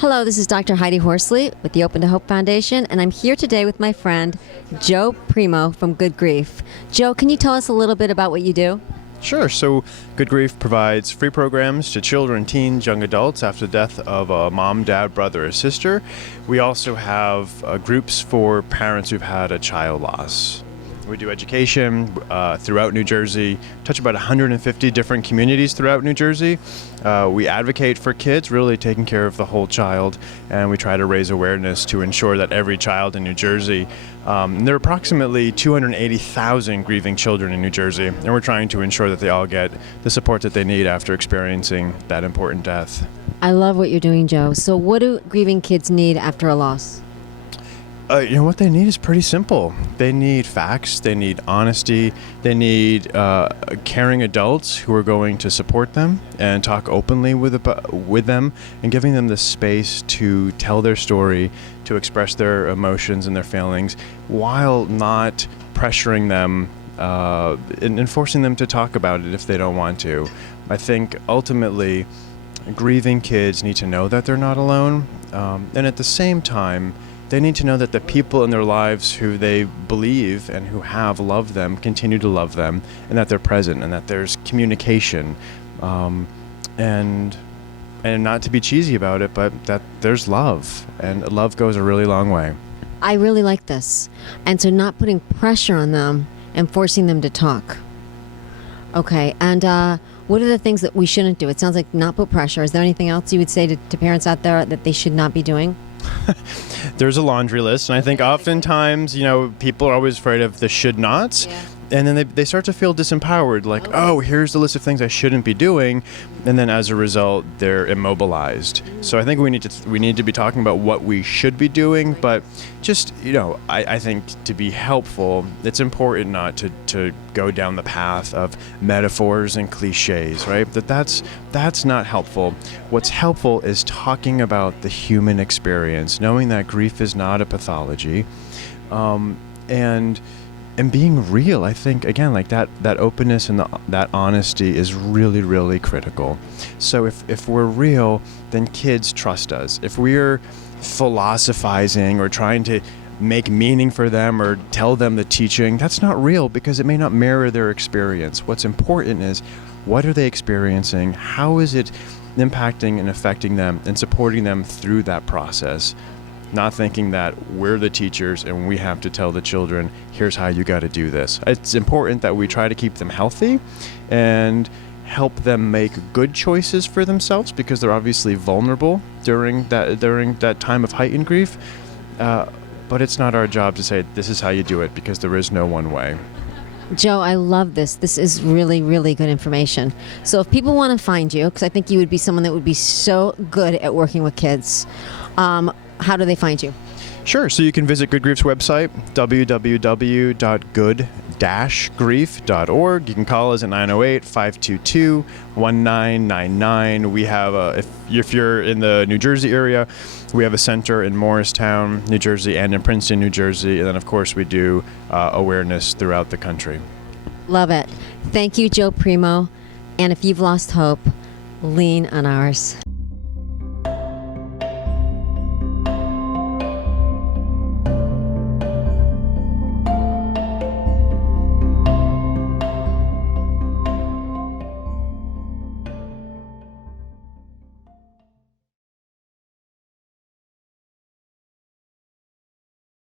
Hello, this is Dr. Heidi Horsley with the Open to Hope Foundation, and I'm here today with my friend Joe Primo from Good Grief. Joe, can you tell us a little bit about what you do? Sure. So Good Grief provides free programs to children, teens, young adults after the death of a mom, dad, brother, or sister. We also have groups for parents who've had a child loss. We do education throughout New Jersey, touch about 150 different communities throughout New Jersey. We advocate for kids, really taking care of the whole child, and we try to raise awareness to ensure that every child in New Jersey, there are approximately 280,000 grieving children in New Jersey, and we're trying to ensure that they all get the support that they need after experiencing that important death. I love what you're doing, Joe. So what do grieving kids need after a loss? What they need is pretty simple. They need facts, they need honesty, they need caring adults who are going to support them and talk openly with them and giving them the space to tell their story, to express their emotions and their feelings while not pressuring them and forcing them to talk about it if they don't want to. I think ultimately grieving kids need to know that they're not alone, and at the same time they need to know that the people in their lives who they believe and who have loved them continue to love them, and that they're present, and that there's communication, and not to be cheesy about it, but that there's love, and love goes a really long way. I really like this. And so not putting pressure on them and forcing them to talk. Okay, and what are the things that we shouldn't do? It sounds like not put pressure. Is there anything else you would say to parents out there that they should not be doing? There's a laundry list, and I think oftentimes, people are always afraid of the should nots. Yeah. And then they start to feel disempowered, like, oh, here's the list of things I shouldn't be doing, and then as a result, they're immobilized. So I think we need to be talking about what we should be doing, but just, I think to be helpful, it's important not to go down the path of metaphors and cliches, right? That's not helpful. What's helpful is talking about the human experience, knowing that grief is not a pathology, and being real. I think, again, like that openness and that honesty is really, really critical. So if we're real, then kids trust us. If we're philosophizing or trying to make meaning for them or tell them the teaching, that's not real because it may not mirror their experience. What's important is, what are they experiencing? How is it impacting and affecting them and supporting them through that process? Not thinking that we're the teachers and we have to tell the children, here's how you got to do this. It's important that we try to keep them healthy and help them make good choices for themselves, because they're obviously vulnerable during that time of heightened grief. But it's not our job to say, this is how you do it, because there is no one way. Joe, I love this. This is really, really good information. So if people want to find you, because I think you would be someone that would be so good at working with kids, how do they find you? Sure. So you can visit Good Grief's website, www.good-grief.org. You can call us at 908-522-1999. We have, if you're in the New Jersey area, we have a center in Morristown, New Jersey, and in Princeton, New Jersey. And then, of course, we do awareness throughout the country. Love it. Thank you, Joe Primo. And if you've lost hope, lean on ours.